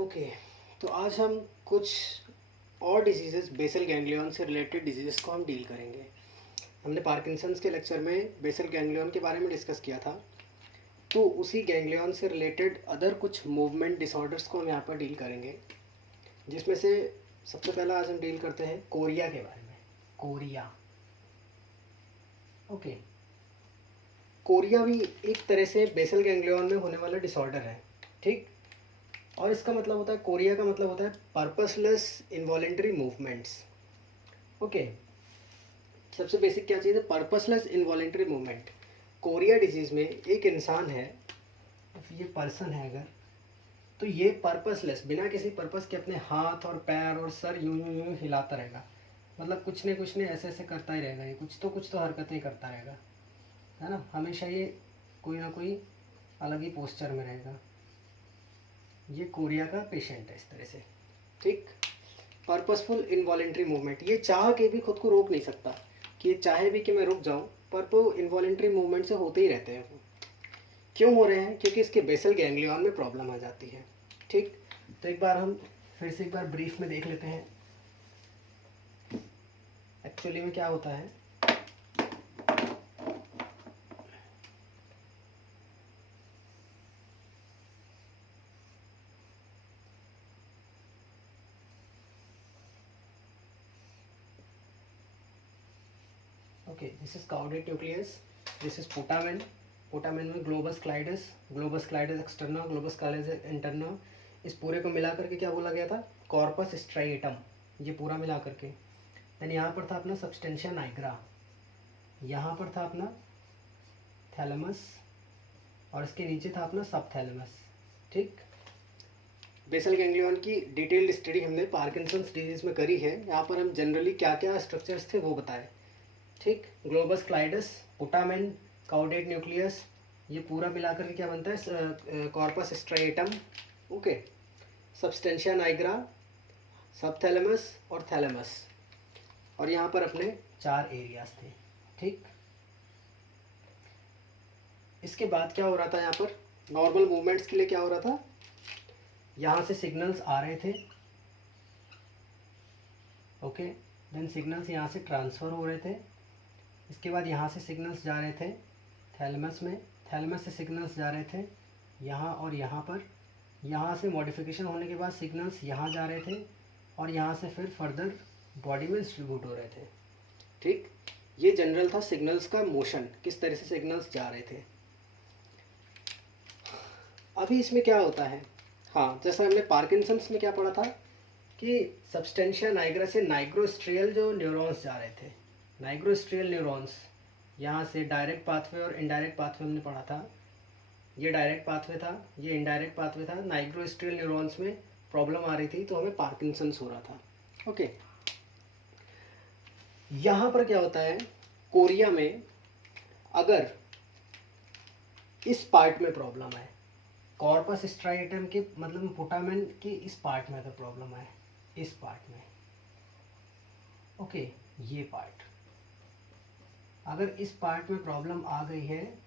Okay, तो आज हम कुछ और डिजीज़ेस बेसल गैंग्लियन से रिलेटेड डिजीज़ेस को हम डील करेंगे। हमने पार्किंसंस के लेक्चर में बेसल गैंग्लियन के बारे में डिस्कस किया था, तो उसी गैंग्लियन से रिलेटेड अदर कुछ मूवमेंट डिसऑर्डर्स को हम यहाँ पर डील करेंगे, जिसमें से सबसे पहला आज हम डील करते हैं कोरिया के बारे में। कोरिया, ओके, कोरिया भी एक तरह से बेसल गैंग्लियन में होने वाला डिसऑर्डर है, ठीक। और इसका मतलब होता है, कोरिया का मतलब होता है पर्पसलेस इनवॉलेंटरी मूवमेंट्स। ओके, सबसे बेसिक क्या चीज़ है? Purposeless involuntary movement. Korea disease में एक इंसान है, ये पर्सन है अगर, तो ये पर्पसलेस, बिना किसी पर्पस के अपने हाथ और पैर और सर यूं यूं यूं हिलाता रहेगा। मतलब कुछ न ऐसे ऐसे करता ही रहेगा, ये कुछ तो हरकतें करता रहेगा, है ना। हमेशा ये कोई ना कोई अलग ही पोस्चर में रहेगा। ये कोरिया का पेशेंट है इस तरह से, ठीक। पर्पसफुल इनवॉलेंट्री मूवमेंट, ये चाह के भी खुद को रोक नहीं सकता कि ये चाहे भी कि मैं रुक जाऊं, पर वो इनवॉलेंट्री मूवमेंट से होते ही रहते हैं। वो क्यों हो रहे हैं? क्योंकि इसके बेसल गैंग्लियन में प्रॉब्लम आ जाती है, ठीक। तो एक बार हम फिर से एक बार ब्रीफ में देख लेते हैं एक्चुअली में क्या होता है। Okay, this is caudate nucleus, this is putamen. Putamen में globus pallidus externa, globus pallidus interna. इस पूरे को मिला करके क्या बोला गया था? Corpus striatum. ये पूरा मिला करके यानी यहाँ पर था अपना सब्सटेंशिया नाइग्रा, यहाँ पर था अपना थैलेमस, और इसके नीचे था अपना सब थैलेमस, ठीक। बेसल गैंग्लियन की डिटेल्ड स्टडी हमने पार्किंसंस डिजीज में करी है। यहाँ पर हम जनरली क्या क्या स्ट्रक्चर्स थे वो बताए, ठीक। ग्लोबस क्लाइडस, पोटामेन, काउडेट न्यूक्लियस, ये पूरा मिलाकर के क्या बनता है? Corpus striatum, okay. Substantia nigra, subthalamus और थैलेमस, और यहाँ पर अपने 4 एरियाज थे, ठीक। इसके बाद क्या हो रहा था? यहाँ पर नॉर्मल मूवमेंट्स के लिए क्या हो रहा था? यहाँ से सिग्नल्स आ रहे थे, ओके। देन सिग्नल्स यहाँ से ट्रांसफ़र हो रहे थे। इसके बाद यहाँ से सिग्नल्स जा रहे थे थैलेमस में, थैलेमस से सिग्नल्स जा रहे थे यहाँ और यहाँ पर। यहाँ से मॉडिफिकेशन होने के बाद सिग्नल्स यहाँ जा रहे थे, और यहाँ से फिर फर्दर बॉडी में डिस्ट्रीब्यूट हो रहे थे, ठीक। ये जनरल था सिग्नल्स का मोशन, किस तरह से सिग्नल्स जा रहे थे। अभी इसमें क्या होता है? हाँ, जैसा हमने पार्किंसंस में क्या पढ़ा था कि सब्सटेंशिया नाइग्रा से नाइग्रोस्ट्रियल जो न्यूरॉन्स जा रहे थे, नाइग्रोस्ट्रियल न्यूरॉन्स, यहाँ से डायरेक्ट पाथवे और इनडायरेक्ट पाथवे हमने पढ़ा था। ये डायरेक्ट पाथवे था, ये इनडायरेक्ट पाथवे था। नाइग्रोस्ट्रियल न्यूरॉन्स में प्रॉब्लम आ रही थी, तो हमें पार्किंसंस हो रहा था, ओके। यहाँ पर क्या होता है? कोरिया में अगर इस पार्ट में प्रॉब्लम है, कॉर्पस स्ट्राइएटम के मतलब पोटामेन के इस पार्ट में अगर प्रॉब्लम है, इस पार्ट में, ओके, ये पार्ट, अगर इस पार्ट में प्रॉब्लम आ गई है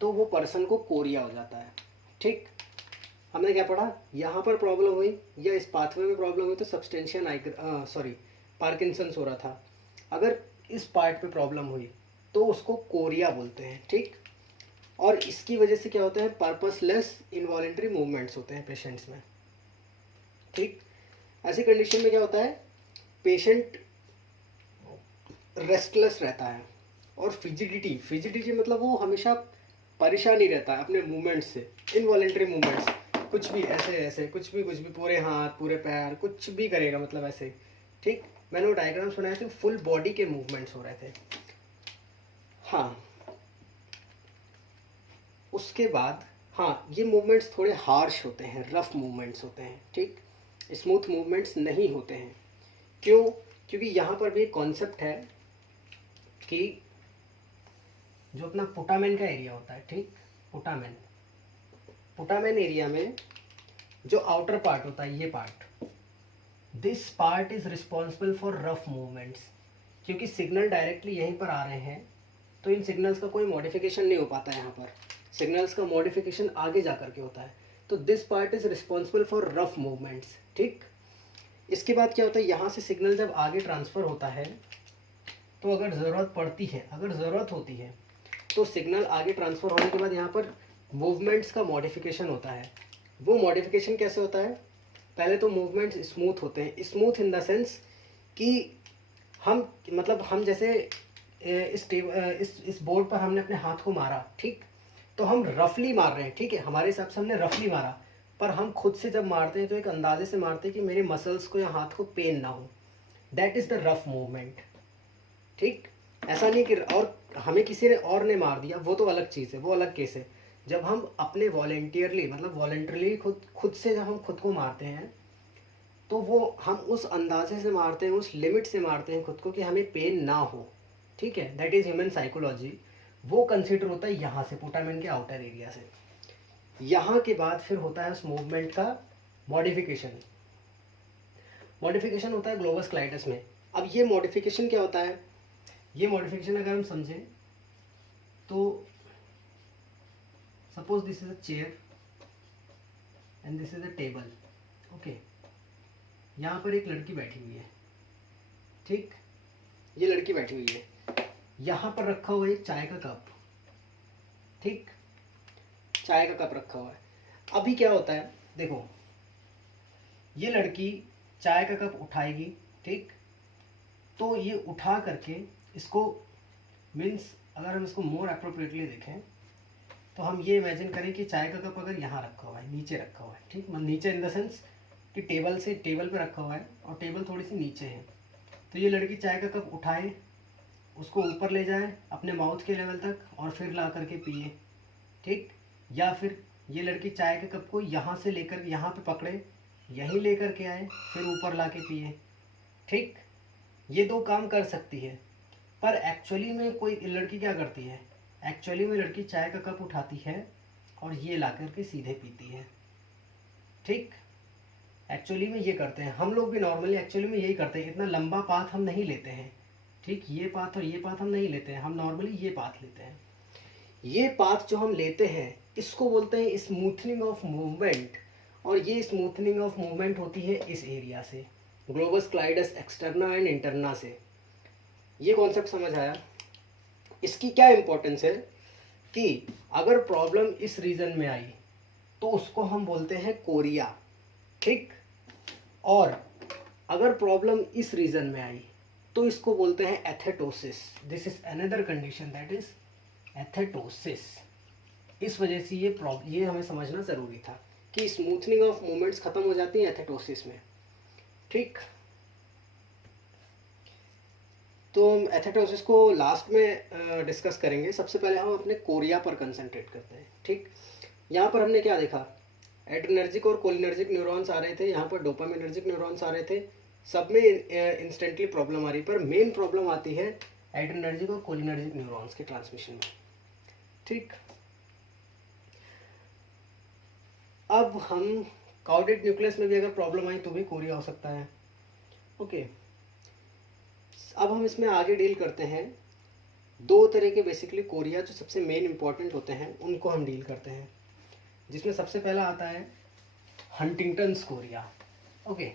तो वो पर्सन को कोरिया हो जाता है, ठीक। हमने क्या पढ़ा? यहाँ पर प्रॉब्लम हुई या इस पाथवे में प्रॉब्लम हुई तो सब्सटेंशिया नाइग्रा पार्किंसंस हो रहा था। अगर इस पार्ट पे प्रॉब्लम हुई तो उसको कोरिया बोलते हैं, ठीक। और इसकी वजह से क्या होता है? पर्पसलेस इनवॉलेंटरी मूवमेंट्स होते हैं पेशेंट्स में, ठीक। ऐसी कंडीशन में क्या होता है? पेशेंट रेस्टलेस रहता है, और फिजिडिटी मतलब वो हमेशा परेशान ही रहता है अपने मूवमेंट्स से, इनवॉलेंटरी मूवमेंट्स, कुछ भी ऐसे ऐसे, कुछ भी पूरे हाथ पूरे पैर कुछ भी करेगा, मतलब ऐसे, ठीक। मैंने वो डायग्राम्स बनाए थे, फुल बॉडी के मूवमेंट्स हो रहे थे। हाँ, उसके बाद हाँ, ये मूवमेंट्स थोड़े हार्श होते हैं, रफ मूवमेंट्स होते हैं, ठीक। स्मूथ मूवमेंट्स नहीं होते हैं। क्यों? क्योंकि यहाँ पर भी एक कॉन्सेप्ट है कि जो अपना पोटामेन का एरिया होता है, ठीक, पोटामेन एरिया में जो आउटर पार्ट होता है, ये part, this part is responsible for rough movements. क्योंकि सिग्नल डायरेक्टली यहीं पर आ रहे हैं, तो इन सिग्नल्स का कोई मॉडिफिकेशन नहीं हो पाता है। यहाँ पर सिग्नल्स का मॉडिफिकेशन आगे जा करके होता है। तो this part is responsible for rough movements, ठीक। इसके बाद क्या होता है, यहाँ से सिग्नल जब आगे ट्रांसफ़र होता है तो अगर ज़रूरत पड़ती है, अगर ज़रूरत होती है तो सिग्नल आगे ट्रांसफ़र होने के बाद यहाँ पर मूवमेंट्स का मॉडिफिकेशन होता है। वो मॉडिफिकेशन कैसे होता है, पहले तो मूवमेंट्स स्मूथ होते हैं, स्मूथ इन द सेंस कि हम मतलब हम जैसे इस बोर्ड पर हमने अपने हाथ को मारा, ठीक, तो हम रफली मार रहे हैं, ठीक है, हमारे हिसाब से हमने रफली मारा, पर हम खुद से जब मारते हैं तो एक अंदाजे से मारते हैं कि मेरे मसल्स को या हाथ को पेन ना हो, that is the rough movement, ठीक। ऐसा नहीं कि और हमें किसी ने और ने मार दिया, वो तो अलग चीज़ है, वो अलग केस है। जब हम अपने वॉलेंटियरली मतलब वॉलेंटरली खुद से जब हम खुद को मारते हैं तो वो हम उस अंदाजे से मारते हैं, उस लिमिट से मारते हैं खुद को कि हमें पेन ना हो, ठीक है, दैट इज़ ह्यूमन साइकोलॉजी। वो कंसिडर होता है यहाँ से पुटामेन के आउटर एरिया से। यहाँ के बाद फिर होता है उस मूवमेंट का मॉडिफिकेशन। मॉडिफिकेशन होता है ग्लोबस क्लाइटस में। अब ये मॉडिफिकेशन क्या होता है, ये मॉडिफिकेशन अगर हम समझें तो suppose this is a chair and this is a table, okay. यहाँ पर एक लड़की बैठी हुई है, ठीक, ये लड़की बैठी हुई है, यहाँ पर रखा हुआ एक चाय का कप, ठीक, चाय का कप रखा हुआ है। अभी क्या होता है, देखो, ये लड़की चाय का कप उठाएगी, ठीक, तो ये उठा करके इसको मीन्स अगर हम इसको मोर अप्रोप्रिएटली देखें तो हम ये इमेजिन करें कि चाय का कप अगर यहाँ रखा हुआ है, नीचे रखा हुआ है, ठीक, नीचे इन द सेंस कि टेबल पे रखा हुआ है और टेबल थोड़ी सी नीचे है, तो ये लड़की चाय का कप उठाए, उसको ऊपर ले जाए अपने माउथ के लेवल तक और फिर ला करके पिए, ठीक। या फिर ये लड़की चाय के कप को यहाँ से लेकर यहाँ पे पकड़े, यहीं लेकर के आए, फिर ऊपर ला के पिए, ठीक। ये दो काम कर सकती है, पर एक्चुअली में कोई लड़की क्या करती है, एक्चुअली में लड़की चाय का कप उठाती है और ये ला करके सीधे पीती है, ठीक। एक्चुअली में ये करते हैं हम लोग भी, नॉर्मली एक्चुअली में यही करते हैं। इतना लंबा पाथ हम नहीं लेते हैं, ठीक, ये पाथ और ये पाथ हम नहीं लेते हैं, हम नॉर्मली ये पाथ लेते हैं। ये पाथ जो हम लेते हैं इसको बोलते हैं स्मूथनिंग ऑफ मूवमेंट, और ये स्मूथनिंग ऑफ मूवमेंट होती है इस एरिया से, globus pallidus externa and interna से। ये कॉन्सेप्ट समझ आया। इसकी क्या इंपॉर्टेंस है कि अगर प्रॉब्लम इस रीजन में आई तो उसको हम बोलते हैं कोरिया, ठीक, और अगर प्रॉब्लम इस रीजन में आई तो इसको बोलते हैं athetosis. This is another condition, that is athetosis. इस वजह से ये हमें समझना ज़रूरी था कि स्मूथनिंग ऑफ मूवमेंट्स ख़त्म हो जाती है एथेटोसिस में, ठीक। तो हम एथेटोसिस को लास्ट में डिस्कस करेंगे। सबसे पहले हम अपने कोरिया पर कंसंट्रेट करते हैं, ठीक। यहाँ पर हमने क्या देखा, एड्रेनर्जिक और कोलिनर्जिक न्यूरॉन्स आ रहे थे, यहाँ पर डोपामिनर्जिक न्यूरॉन्स आ रहे थे, सब में इंस्टेंटली प्रॉब्लम आ रही, पर मेन प्रॉब्लम आती है एड्रेनर्जिक और कोलिनर्जिक न्यूरॉन्स के ट्रांसमिशन में, ठीक। अब हम काउडेड न्यूक्लियस में भी अगर प्रॉब्लम आई तो भी कोरिया हो सकता है, ओके। अब हम इसमें आगे डील करते हैं दो तरह के बेसिकली कोरिया जो सबसे मेन इंपॉर्टेंट होते हैं, उनको हम डील करते हैं, जिसमें सबसे पहला आता है Huntington's Korea, okay.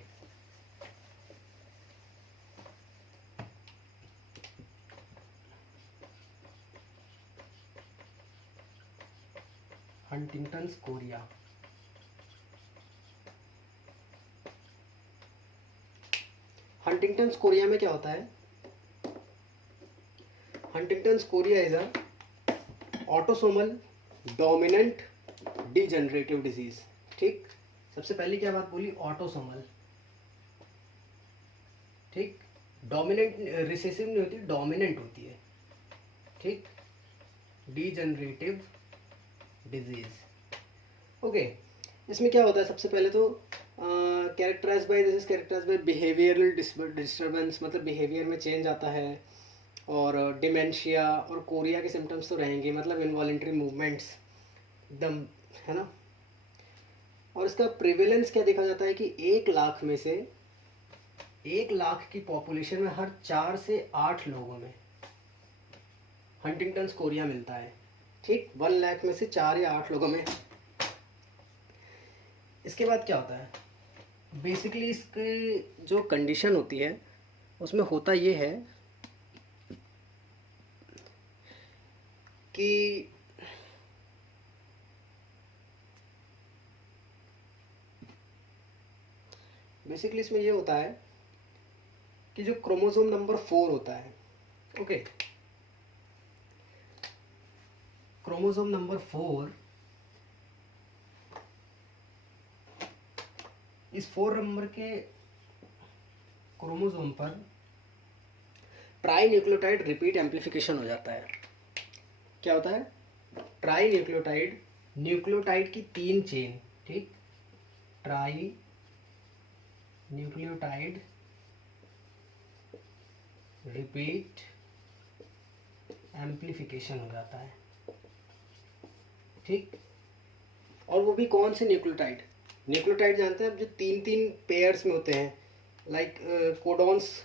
Huntington's Korea. Huntington's Korea में क्या होता है, Huntington's Korea is a autosomal dominant degenerative disease, ठीक। सबसे पहले क्या बात बोली, ऑटोसोमल, ठीक। डोमिनेंट रिसेसिव नहीं होती, डोमिनेंट होती है, ठीक, डिजेनरेटिव डिजीज, ओके। इसमें क्या होता है, सबसे पहले तो characterise by this is characterise by behavioural disturbance, मतलब बिहेवियर में चेंज आता है, और डिमेंशिया और कोरिया के सिम्टम्स तो रहेंगे, मतलब इनवॉलेंट्री मूवमेंट्स एकदम, है ना। और इसका प्रिवेलेंस क्या देखा जाता है कि 1 लाख में से 1 लाख की पॉपुलेशन में हर 4 से 8 लोगों में हंटिंगटन्स कोरिया मिलता है, ठीक। 1 लाख में से 4 या 8 लोगों में। इसके बाद क्या होता है, बेसिकली इसके जो कंडीशन होती है उसमें होता ये है कि बेसिकली इसमें ये होता है कि जो क्रोमोसोम नंबर 4 होता है, ओके, क्रोमोसोम नंबर 4, इस 4 नंबर के क्रोमोसोम पर ट्राई न्यूक्लियोटाइड रिपीट एम्प्लीफिकेशन हो जाता है। क्या होता है, ट्राई न्यूक्लियोटाइड, न्यूक्लियोटाइड की 3 चेन, ठीक, ट्राई न्यूक्लियोटाइड रिपीट एम्प्लीफिकेशन हो जाता है, ठीक। और वो भी कौन से न्यूक्लियोटाइड, न्यूक्लियोटाइड जानते हैं आप, जो 3-3 पेयर्स में होते हैं, like codons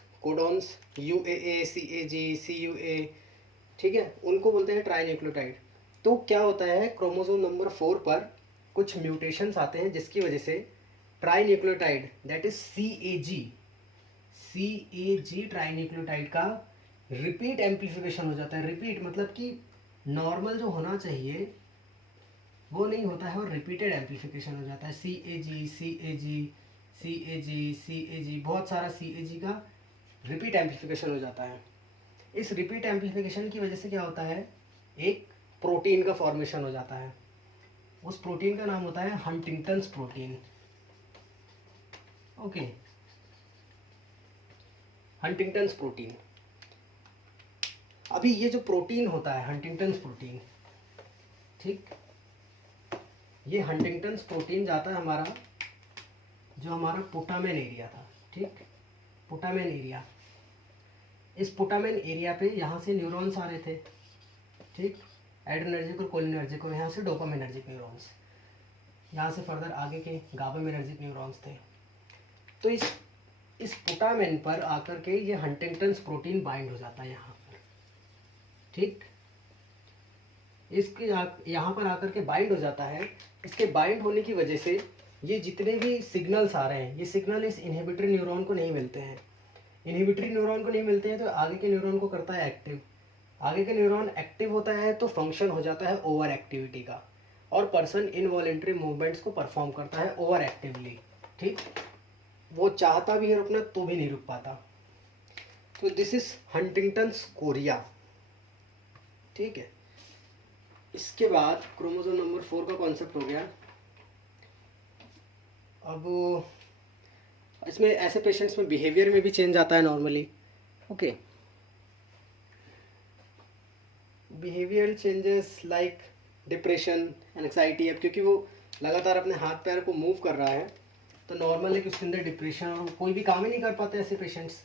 UAA CAG CUA, ठीक है, उनको बोलते हैं ट्राई न्यूक्लियोटाइड। तो क्या होता है, क्रोमोसोम नंबर 4 पर कुछ म्यूटेशंस आते हैं जिसकी वजह से tri nucleotide, that is CAG tri nucleotide का रिपीट एम्प्लीफिकेशन हो जाता है। रिपीट मतलब कि नॉर्मल जो होना चाहिए वो नहीं होता है और रिपीटेड एम्प्लीफिकेशन हो जाता है। CAG बहुत सारा CAG का रिपीट एम्प्लीफिकेशन हो जाता है। इस रिपीट एम्प्लीफिकेशन की वजह से क्या होता है, एक प्रोटीन का फॉर्मेशन हो जाता है। उस प्रोटीन का नाम होता है Huntington's protein, okay, Huntington's protein. अभी ये जो प्रोटीन होता है हंटिंगटन्स प्रोटीन, ठीक, ये हंटिंगटन्स प्रोटीन जाता है हमारा, जो हमारा पुटामेन एरिया था, ठीक, पुटामेन एरिया। इस पुटामेन एरिया पे यहाँ से न्यूरॉन्स आ रहे थे, ठीक, एड्रेनर्जिक और कोलिनर्जिक, और यहाँ से डोपामिनर्जिक न्यूरॉन्स, यहाँ से फर्दर आगे के गाबामिनर्जिक न्यूरॉन्स थे। तो इस पुटामेन पर आकर के ये हंटिंगटन्स प्रोटीन बाइंड हो जाता है यहाँ पर, ठीक, इसके यहाँ पर आकर के बाइंड हो जाता है। इसके बाइंड होने की वजह से ये जितने भी सिग्नल्स आ रहे हैं, ये सिग्नल इस इनहिबिटरी न्यूरॉन को नहीं मिलते हैं। इनहिबिटरी न्यूरॉन को नहीं मिलते हैं तो आगे के न्यूरॉन को करता है एक्टिव। आगे के न्यूरॉन एक्टिव होता है तो फंक्शन हो जाता है ओवर एक्टिविटी का, और पर्सन इनवॉलेंट्री मूवमेंट्स को परफॉर्म करता है ओवर एक्टिवली, ठीक, वो चाहता भी है रुकना तो भी नहीं रुक पाता। तो दिस इज हंटिंगटन्स कोरिया, ठीक है। इसके बाद क्रोमोसोम नंबर 4 का कॉन्सेप्ट हो गया। अब इसमें ऐसे पेशेंट्स में बिहेवियर में भी चेंज आता है normally, okay, behaviour changes like depression, anxiety. अब क्योंकि वो लगातार अपने हाथ पैर को मूव कर रहा है तो नॉर्मल है कि उसके अंदर डिप्रेशन, और कोई भी काम ही नहीं कर पाते ऐसे पेशेंट्स,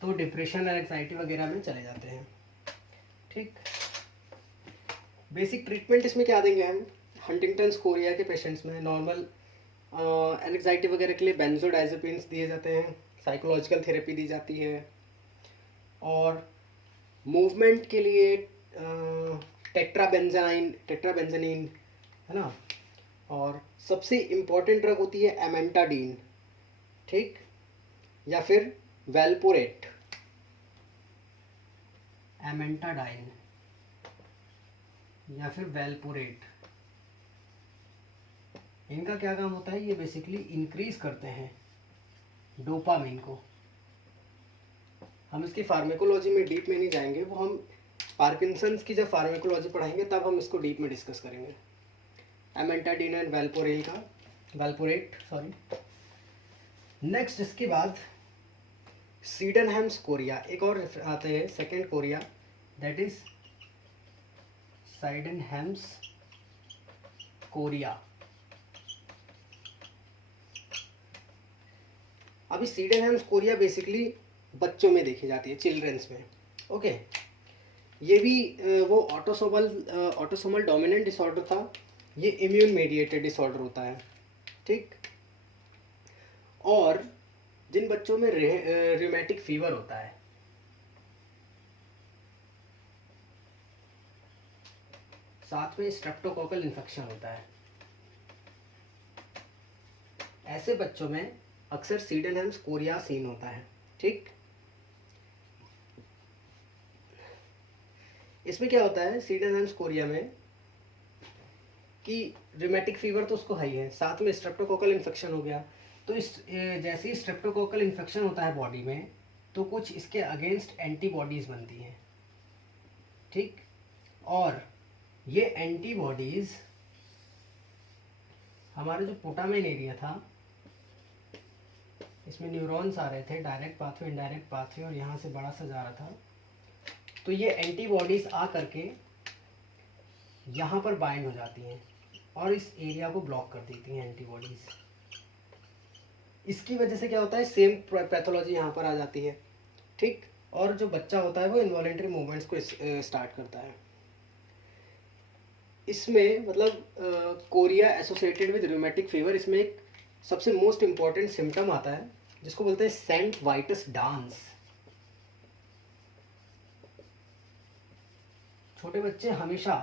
तो डिप्रेशन और एंग्जाइटी वगैरह में चले जाते हैं, ठीक। बेसिक ट्रीटमेंट इसमें क्या देंगे हम, हंटिंगटन्स कोरिया के पेशेंट्स में नॉर्मल एंग्जाइटी वगैरह के लिए बेंजोडाइजेपिन्स दिए जाते हैं, साइकोलॉजिकल थेरेपी दी जाती है, और मूवमेंट के लिए टेट्राबेंजानिन है ना, और सबसे इम्पॉर्टेंट ड्रग होती है एमेंटाडीन, ठीक, या फिर वेल्पोरेट, एमेंटाडाइन या फिर वेल्पोरेट। इनका क्या काम होता है, ये बेसिकली इंक्रीज करते हैं डोपामिन को। हम इसकी फार्मेकोलॉजी में डीप में नहीं जाएंगे, वो हम पार्किंसंस की जब फार्मेकोलॉजी पढ़ाएंगे तब हम इसको डीप में डिस्कस करेंगे। Amantadine and valproate, sorry. Next इसके बाद सीडनहैम्स कोरिया, एक और आते हैं second chorea, that is Sydenham's chorea. अभी सीडनहैम्स कोरिया बेसिकली बच्चों में देखी जाती है, चिल्ड्रंस में, ओके। ये भी वो ऑटोसोमल डोमिनेंट डिसऑर्डर था, ये इम्यून मेडिएटेड डिसऑर्डर होता है, ठीक। और जिन बच्चों में रिमेटिक फीवर होता है, साथ में स्ट्रेप्टोकोकल इन्फेक्शन होता है, ऐसे बच्चों में अक्सर सीडेनहेम्स कोरिया सीन होता है। ठीक, इसमें क्या होता है सीडेनहेम्स कोरिया में कि रिमेटिक फीवर तो उसको हाई है, साथ में स्ट्रेप्टोकोकल इन्फेक्शन हो गया। तो इस जैसे ही स्ट्रेप्टोकोकल इन्फेक्शन होता है बॉडी में, तो कुछ इसके अगेंस्ट एंटीबॉडीज़ बनती हैं। ठीक, और ये एंटीबॉडीज़ हमारे जो पोटामेन एरिया था, इसमें न्यूरॉन्स आ रहे थे, डायरेक्ट पाथवे, इनडायरेक्ट पाथवे, और यहाँ से बड़ा सा जा रहा था। तो ये एंटीबॉडीज़ आ करके यहाँ पर बाइंड हो जाती हैं और इस एरिया को ब्लॉक कर देती हैं एंटीबॉडीज़। इसकी वजह से क्या होता है, सेम पैथोलॉजी यहाँ पर आ जाती है। ठीक, और जो बच्चा होता है वो इन्वॉलेंटरी मूवमेंट्स को स्टार्ट करता है। इसमें मतलब Korea associated with rheumatic fever, इसमें एक सबसे मोस्ट इम्पॉर्टेंट सिम्टम आता है जिसको बोलते हैं सेंट वाइटस डांस। छोटे बच्चे हमेशा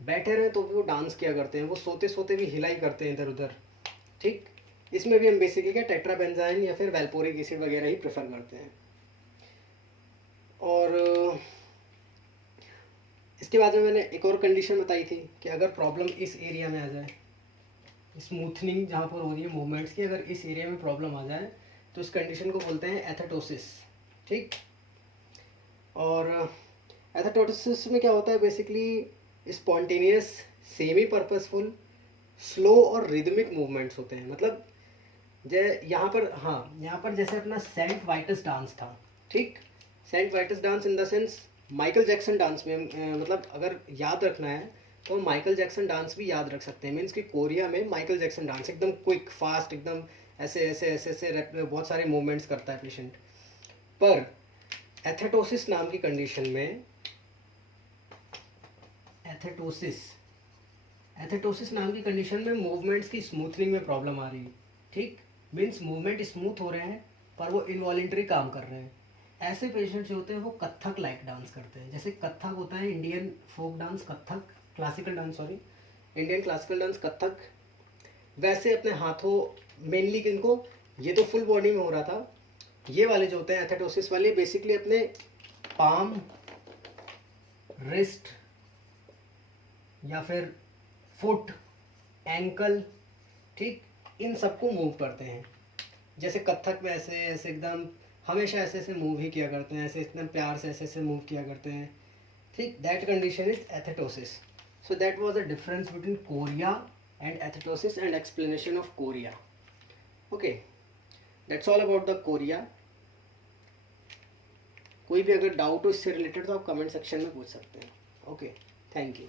बैठे रहे तो भी वो डांस किया करते हैं, वो सोते सोते भी हिलाई करते हैं इधर उधर। ठीक, इसमें भी हम बेसिकली क्या टेट्राबेंजाइन या फिर वैल्पोरिक एसिड वगैरह ही प्रेफर करते हैं। और इसके बाद में मैंने एक और कंडीशन बताई थी कि अगर प्रॉब्लम इस एरिया में आ जाए, स्मूथनिंग जहाँ पर हो रही है मूवमेंट्स की, अगर इस एरिया में प्रॉब्लम आ जाए तो इस कंडीशन को बोलते हैं एथेटोसिस। ठीक, और एथेटोसिस में क्या होता है, basically spontaneous, semi purposeful, slow और रिदमिक मूवमेंट्स होते हैं। मतलब यहाँ पर, हाँ, यहाँ पर जैसे अपना सेंट वाइटस डांस था। ठीक, Saint Vitus dance in the sense Michael Jackson dance में, मतलब अगर याद रखना है तो हम माइकल जैक्सन डांस भी याद रख सकते हैं। मीन्स कि कोरिया में माइकल जैक्सन डांस एकदम क्विक फास्ट, एकदम ऐसे ऐसे ऐसे ऐसे बहुत सारे मूवमेंट्स करता है पेशेंट। पर एथेटोसिस नाम की कंडीशन में, एथेटोसिस नाम की कंडीशन में मूवमेंट्स की स्मूथनिंग में प्रॉब्लम आ रही है। ठीक, मीन्स मूवमेंट स्मूथ हो रहे हैं पर वो इनवॉलेंटरी काम कर रहे हैं। ऐसे पेशेंट्स जो होते हैं वो कथक लाइक डांस करते हैं। जैसे कथक होता है Indian folk dance, Kathak classical dance, sorry Indian classical dance Kathak, वैसे अपने हाथों मेनली इनको, ये तो फुल बॉडी में हो रहा था, ये वाले जो होते हैं एथेटोसिस वाले बेसिकली अपने पाम, रिस्ट या फिर फुट, एंकल, ठीक, इन सबको मूव करते हैं। जैसे कथक में ऐसे ऐसे एकदम हमेशा ऐसे ऐसे मूव ही किया करते हैं, ऐसे इतना प्यार से ऐसे ऐसे मूव किया करते हैं। ठीक, that condition is athetosis. So that was the difference between Korea and athetosis and explanation of Korea. Okay, that's all about the Korea. कोई भी अगर डाउट हो इससे रिलेटेड तो आप कमेंट सेक्शन में पूछ सकते हैं। Okay, thank you.